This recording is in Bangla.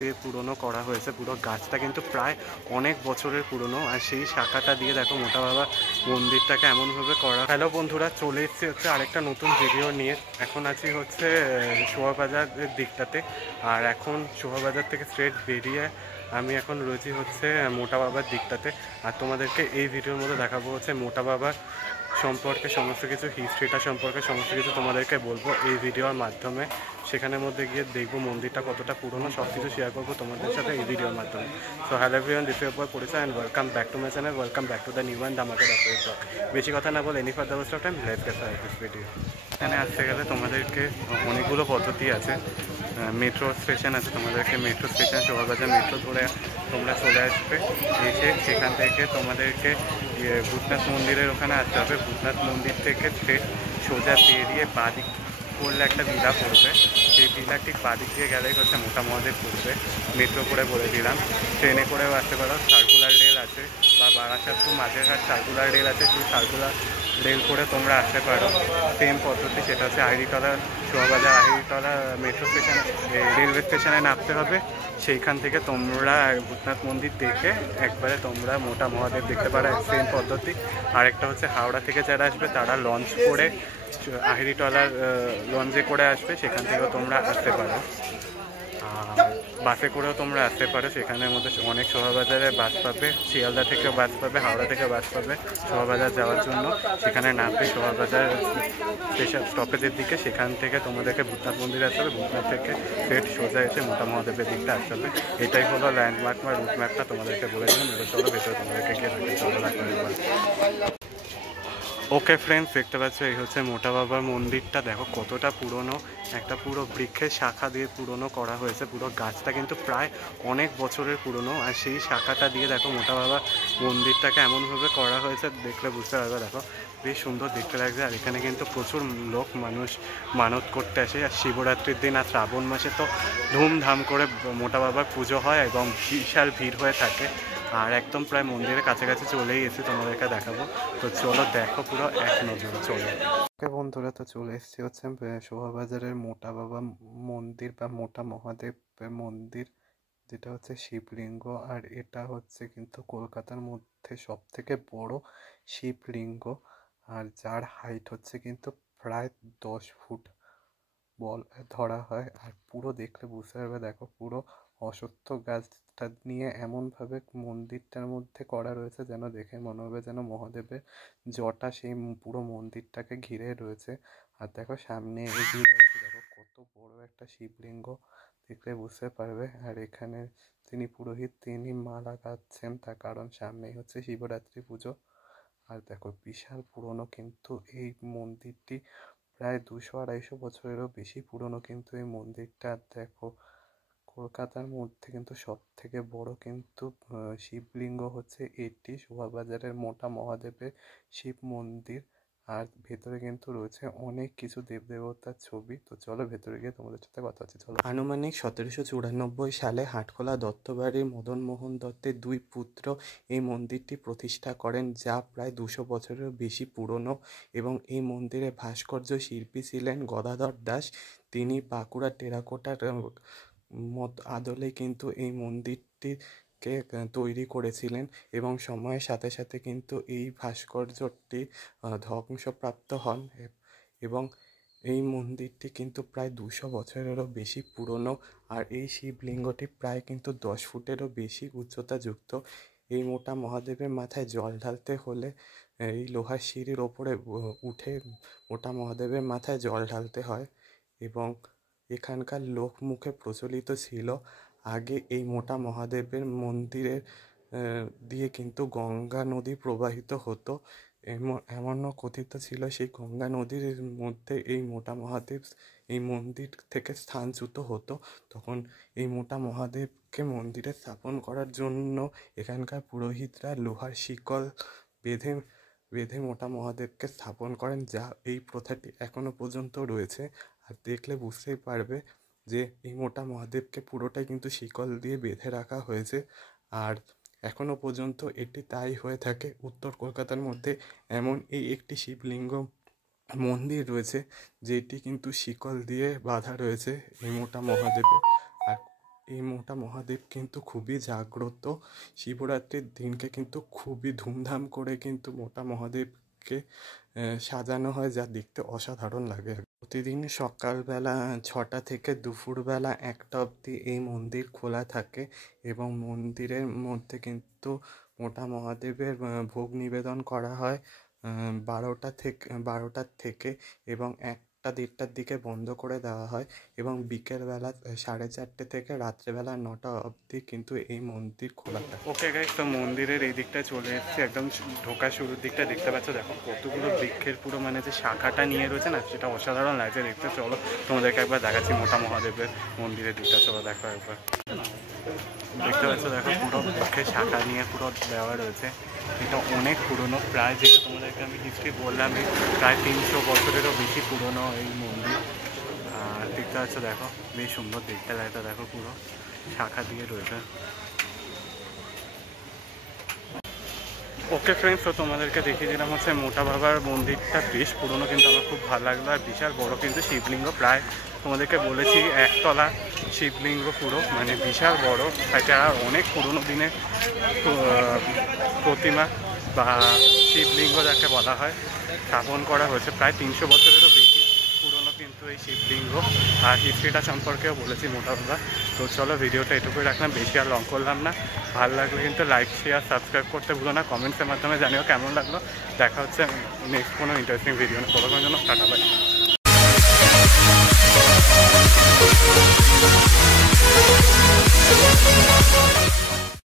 পুরনো করা হয়েছে। পুরো গাছটা কিন্তু প্রায় অনেক বছরের পুরনো, আর সেই শাখাটা দিয়ে দেখো মোটা বাবা মন্দিরটাকে এমনভাবে করা। হ্যালো বন্ধুরা, চলে এসেছি হচ্ছে আরেকটা নতুন ভিডিও নিয়ে। এখন আছি হচ্ছে শোভাবাজারের দিকটাতে, আর এখন শোভাবাজার থেকে স্ট্রেট বেরিয়ে আমি এখন রয়েছি হচ্ছে মোটা বাবার দিকটাতে। আর তোমাদেরকে এই ভিডিওর মধ্যে দেখাবো হচ্ছে মোটা বাবার সম্পর্কে সমস্ত কিছু, হিস্ট্রিটা সম্পর্কে সমস্ত কিছু তোমাদেরকে বলবো এই ভিডিওর মাধ্যমে। সেখানের মধ্যে গিয়ে দেখবো মন্দিরটা কতটা পুরনো, সব কিছু শেয়ার করবো তোমাদের সাথে এই ভিডিওর মাধ্যমে। So hello everyone, this is বয় পরিচয় and welcome back to my channel, welcome back to the new and ধামাকা ব্লগ। বেশি কথা না বলে any further waste of time, let's get started this video. এখানে আসতে গেলে তোমাদেরকে অনেকগুলো পদ্ধতি আছে। মেট্রো স্টেশন আছে, তোমাদেরকে মেট্রো স্টেশন শোভাবাজার মেট্রো ধরে তোমরা চলে আসবে। এসে সেখান থেকে তোমাদেরকে ভূতনাথ মন্দিরের ওখানে আসতে হবে। ভূতনাথ মন্দির থেকে স্ট্রেট সোজা বেরিয়ে বাদিক করলে একটা ভিলা পড়বে। সেই ভিলার ঠিক বাদিক দিয়ে গেলেই হচ্ছে মোটা মহাদেব পড়বে। মেট্রো করে বলে দিলাম, ট্রেনে করেও আসতে পারো, সার্কুলার রেল আছে, বা Barasat to Majerhat circular rail আছে, সেই সার্কুলার রেল করে তোমরা আসতে পারো। সেম পদ্ধতি, সেটা হচ্ছে আহিরিতলা, শোভাবাজার আহিরিতলা মেট্রো স্টেশন রেলওয়ে স্টেশনে নামতে হবে। সেইখান থেকে তোমরা ভূতনাথ মন্দির দেখে একবারে তোমরা মোটা মহাদেব দেখতে পারো, সেম পদ্ধতি। আরেকটা হচ্ছে হাওড়া থেকে যারা আসবে তারা লঞ্চ করে আহিরিতলার লঞ্চে করে আসবে, সেখান থেকেও তোমরা আসতে পারো। আর বাসে করেও তোমরা আসতে পারো, সেখানের মধ্যে অনেক শোভাবাজারে বাস পাবে, শিয়ালদা থেকেও বাস পাবে, হাওড়া থেকে বাস পাবে শোভাবাজার যাওয়ার জন্য। সেখানে নামবে শোভাবাজার স্টেশন স্টপেজের দিকে, সেখান থেকে তোমাদেরকে ভূতনাথ মন্দির আসতে হবে। ভূতনাথ থেকে ফের সোজা এসে মোটা মহাদেবের দিকটা আসতে হবে। এটাই হলো ল্যান্ডমার্ক বা রুট ম্যাপটা, তোমাদেরকে বলে দিলাম। এবার চলো ভেতরে তোমাদেরকে গিয়ে থাকে চলো রাখতে। ওকে ফ্রেন্ডস, দেখতে পাচ্ছ এই হচ্ছে মোটা বাবার মন্দিরটা। দেখো কতটা পুরনো, একটা পুরো বৃক্ষের শাখা দিয়ে পুরনো করা হয়েছে। পুরো গাছটা কিন্তু প্রায় অনেক বছরের পুরনো, আর সেই শাখাটা দিয়ে দেখো মোটা বাবার মন্দিরটাকে এমনভাবে করা হয়েছে, দেখলে বুঝতে পারবে। দেখো বেশ সুন্দর দেখতে লাগছে। আর এখানে কিন্তু প্রচুর মানুষ মানত করতে আসে। আর শিবরাত্রির দিন আর শ্রাবণ মাসে তো ধুমধাম করে মোটা বাবার পুজো হয় এবং বিশাল ভিড় হয়ে থাকে। আর একদম প্রায় মন্দিরের কাছাকাছি চলেই এসেছি, তোমাদেরকে দেখাবো। তো চলো দেখো পুরো এক নজরে চলো। ওকে বন্ধুরা, তো চলে এসেছি হচ্ছে শোভাবাজারের মোটা বাবা মন্দির বা মোটা মহাদেব মন্দির, যেটা হচ্ছে শিবলিঙ্গ। আর এটা হচ্ছে কিন্তু কলকাতার মধ্যে সব থেকে বড় শিবলিঙ্গ, আর যার হাইট হচ্ছে কিন্তু প্রায় 10 ফুট বল ধরা হয়। আর পুরো দেখলে বুঝতে পারবে, দেখো পুরো অশ্বত্থ গাছটা নিয়ে এমনভাবে মন্দিরটার মধ্যে করা রয়েছে যেন দেখে মনে হবে যেন মহাদেবের জটা সেই পুরো মন্দিরটাকে ঘিরে রয়েছে। আর দেখো সামনে এগিয়ে যাচ্ছে, দেখো কত বড় একটা শিবলিঙ্গ, দেখলে বুঝতে পারবে। আর এখানে তিনি পুরোহিত, তিনি মালা গাচ্ছেন, তার কারণ সামনেই হচ্ছে শিবরাত্রি পুজো। আর দেখো বিশাল পুরনো কিন্তু এই মন্দিরটি, প্রায় 200-250 বছরেরও বেশি পুরনো কিন্তু এই মন্দিরটা। দেখো কলকাতার মধ্যে কিন্তু সব থেকে বড় কিন্তু শিবলিঙ্গ হচ্ছে এটি, শোভাবাজারের মোটা মহাদেবের শিব মন্দির। আর ভেতরে কিন্তু রয়েছে অনেক কিছু দেবদেবতার ছবি। তো চলো ভেতরে গিয়ে তোমাদের সাথে কথা হচ্ছে, চলো। আনুমানিক 1794 সালে হাটখোলা দত্তবাড়ির মদন মোহন দত্তের 2 পুত্র এই মন্দিরটি প্রতিষ্ঠা করেন, যা প্রায় 200 বছরেরও বেশি পুরনো। এবং এই মন্দিরে ভাস্কর্য শিল্পী ছিলেন গদাধর দাস। তিনি বাঁকুড়া টেরাকোটার আদলে কিন্তু এই মন্দিরটিকে তৈরি করেছিলেন। এবং সময়ের সাথে সাথে কিন্তু এই ভাস্কর্যটি ধ্বংসপ্রাপ্ত হন। এবং এই মন্দিরটি কিন্তু প্রায় 200 বছরেরও বেশি পুরনো। আর এই শিবলিঙ্গটি প্রায় কিন্তু 10 ফুটেরও বেশি উচ্চতা যুক্ত। এই মোটা মহাদেবের মাথায় জল ঢালতে হলে এই লোহার সিঁড়ির ওপরে উঠে মোটা মহাদেবের মাথায় জল ঢালতে হয়। এবং এখানকার লোকমুখে প্রচলিত ছিল, আগে এই মোটা মহাদেবের মন্দিরের দিয়ে কিন্তু গঙ্গা নদী প্রবাহিত হতো। এমনও কথিত ছিল সেই গঙ্গা নদীর মধ্যে এই মোটা মহাদেব এই মন্দির থেকে স্থানচ্যুত হতো। তখন এই মোটা মহাদেবকে মন্দিরে স্থাপন করার জন্য এখানকার পুরোহিতরা লোহার শিকল বেঁধে বেঁধে মোটা মহাদেবকে স্থাপন করেন, যা এই প্রথাটি এখনো পর্যন্ত রয়েছে। আর দেখলে বুঝতেই পারবে যে এই মোটা মহাদেবকে পুরোটাই কিন্তু শিকল দিয়ে বেঁধে রাখা হয়েছে। আর এখনো পর্যন্ত এটি তাই হয়ে থাকে। উত্তর কলকাতার মধ্যে এমন একটি শিবলিঙ্গ মন্দির রয়েছে যেটি কিন্তু শিকল দিয়ে বাঁধা রয়েছে এই মোটা মহাদেবে। আর এই মোটা মহাদেব কিন্তু খুবই জাগ্রত। শিবরাত্রির দিনকে কিন্তু খুবই ধুমধাম করে কিন্তু মোটা মহাদেবকে সাজানো হয়, যা দেখতে অসাধারণ লাগে। প্রতিদিন সকালবেলা 6টা থেকে দুপুরবেলা 1টা অবধি এই মন্দির খোলা থাকে এবং মন্দিরের মধ্যে কিন্তু মোটা মহাদেবের ভোগ নিবেদন করা হয় 12টার থেকে এবং 1টা-1:30টার দিকে বন্ধ করে দেওয়া হয় এবং বিকেলবেলা 4:30 থেকে রাত্রেবেলা 9টা অবধি কিন্তু এই মন্দির খোলা থাকে। ওকে গাইস, তো মন্দিরের এই দিকটা চলে এসেছি, একদম ঢোকা শুরুর দিকটা দেখতে পাচ্ছ। দেখো কতগুলো বৃক্ষের পুরো মানে যে শাখাটা নিয়ে রয়েছে না, সেটা অসাধারণ লাগছে দেখতে। চলো তোমাদেরকে একবার দেখাচ্ছি মোটা মহাদেবের মন্দিরের দিকটা, চলো দেখো একবার। দেখতে পাচ্ছ, দেখো পুরো বৃক্ষের শাখা নিয়ে পুরো দেওয়া রয়েছে। এটা অনেক পুরনো, প্রায় যেটা তোমাদেরকে আমি হিস্ট্রি বললাম, প্রায় 300 বছরেরও বেশি পুরনো এই মন্দির। আর দেখতে পাচ্ছ, দেখো বেশ সুন্দর দেখতে লাগে, দেখো পুরো শাখা দিয়ে রয়েছে। ওকে ফ্রেন্ডস, তো তোমাদেরকে দেখিয়ে দিলাম হচ্ছে মোটা বাবার মন্দিরটা বেশ পুরনো, কিন্তু আমার খুব ভালো লাগলো। আর বিশাল বড় কিন্তু শিবলিঙ্গ, প্রায় তোমাদেরকে বলেছি 1তলা শিবলিঙ্গ, পুরো মানে বিশাল বড়। এটা অনেক পুরনো দিনের প্রতিমা বা শিবলিঙ্গ যাকে বলা হয়, স্থাপন করা হয়েছে। প্রায় 300 বছরেরও বেশি পুরনো কিন্তু এই শিবলিঙ্গ। আর হিস্ট্রিটা সম্পর্কেও বলেছি মোটা বাবা। তো চলো ভিডিওটা এটুকুই রাখলাম, বেশি আর লং করলাম না। ভালো লাগলে কিন্তু লাইক শেয়ার সাবস্ক্রাইব করতে ভুলো না। কমেন্টসের মাধ্যমে জানিও কেমন লাগলো। দেখা হচ্ছে নেক্সট কোনো ইন্টারেস্টিং ভিডিও না। ততক্ষণের জন্য টাটা বাই।